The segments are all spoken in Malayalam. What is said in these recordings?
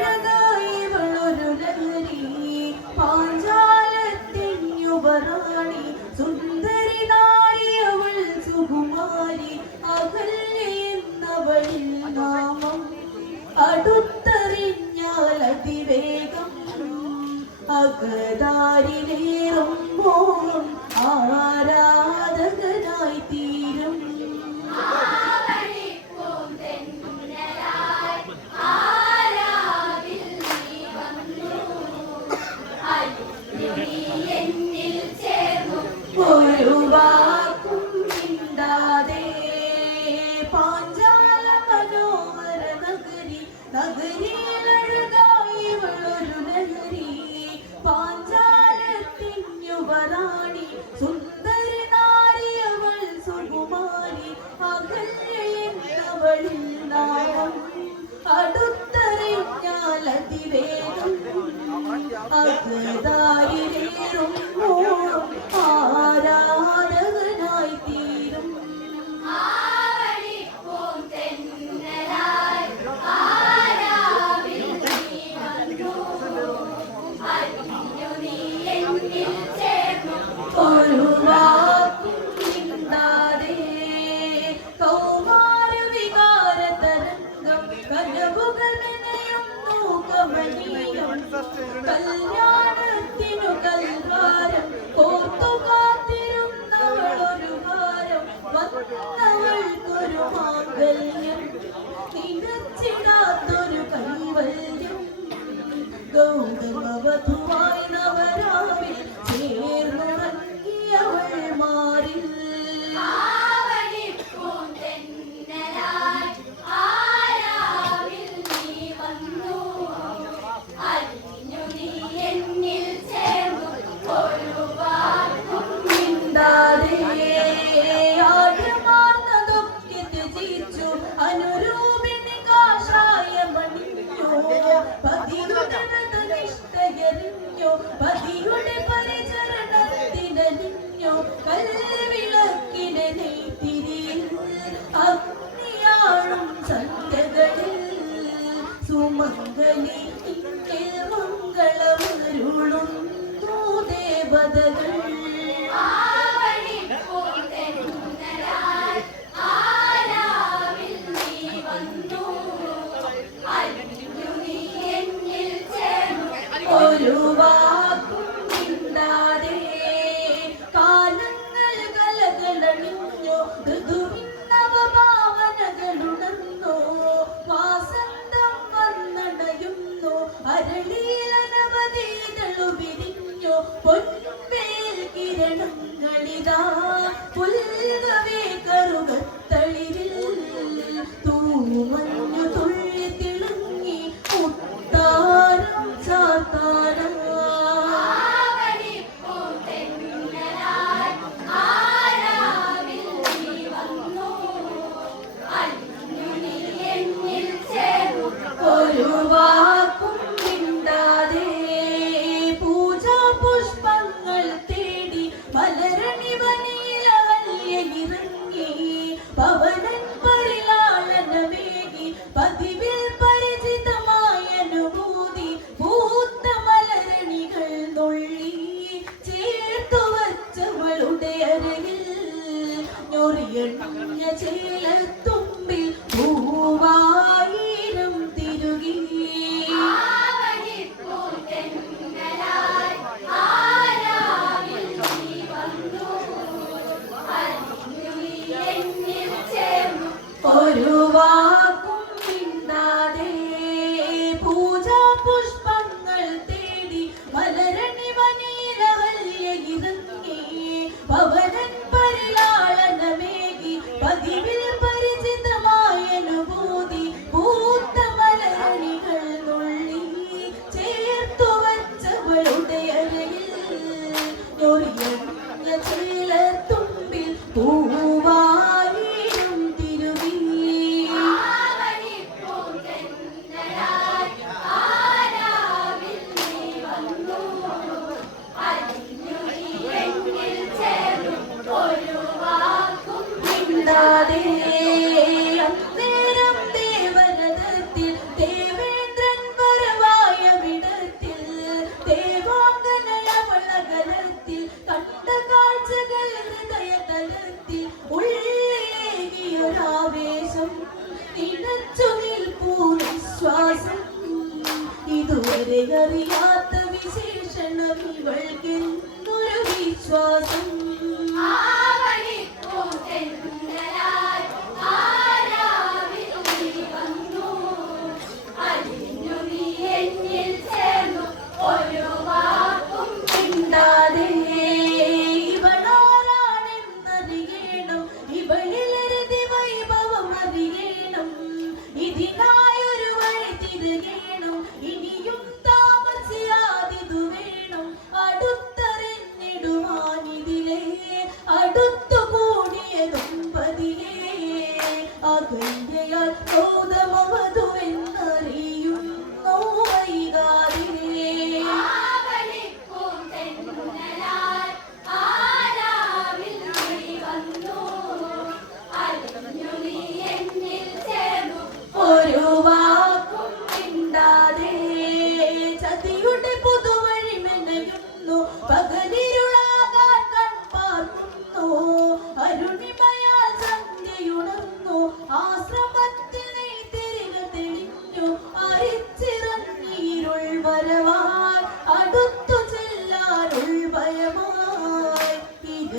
അഴകായവളൊരു സുന്ദരി അടുത്തറിഞ്ഞാൽ അതിവേഗം അകതാരിലേറുമ്പോൾ ആരാധകന पागल പൊന്നുമേൽ കിരണങ്ങളിതാ പുൽകവേ കറുകൾ ഒരു എണ്ണിയ ചേലത്ത്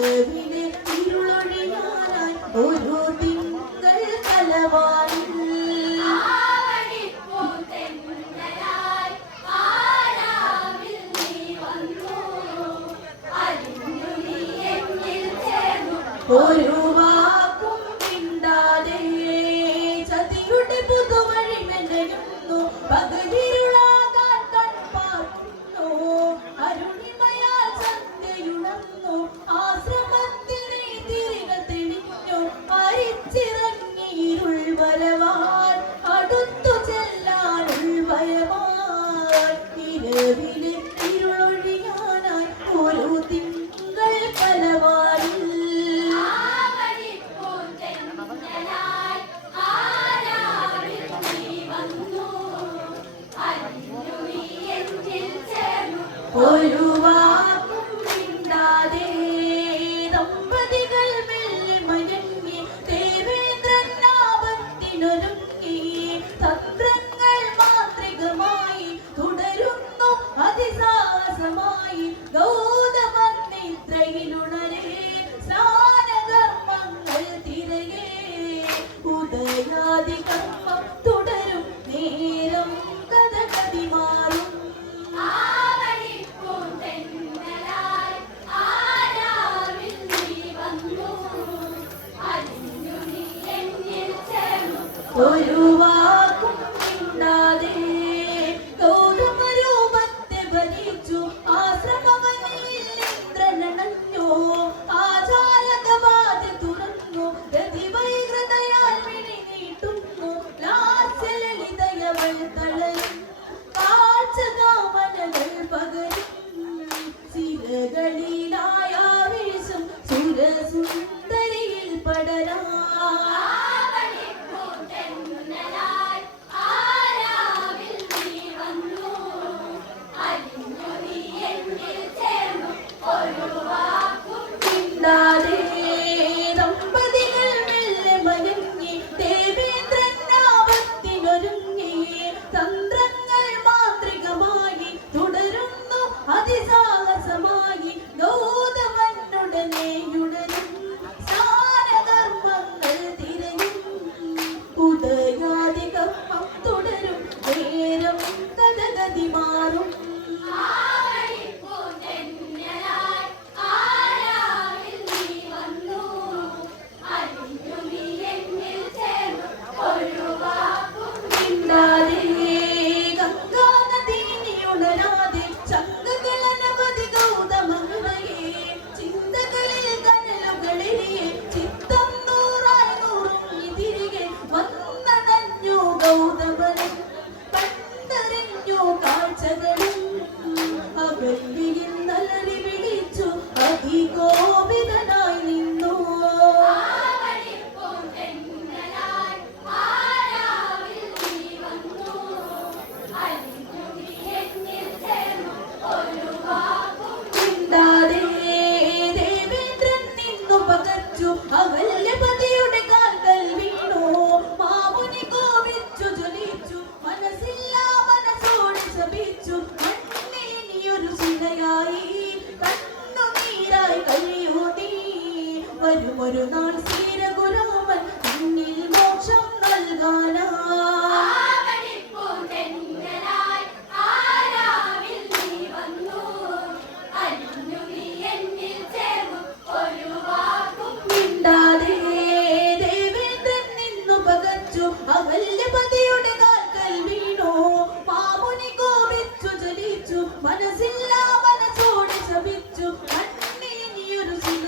Baby. saúda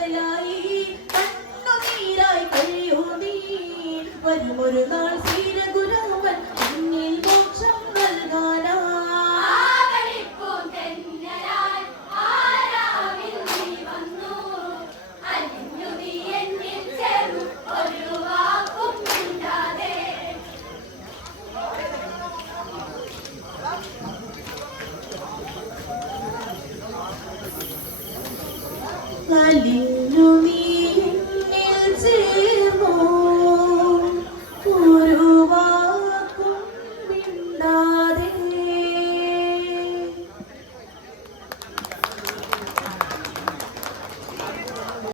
കാതലായി കണ്ണുനീരായി കഴിയോ നീ? വരുമൊരു നാൾ അലിഞ്ഞു നീ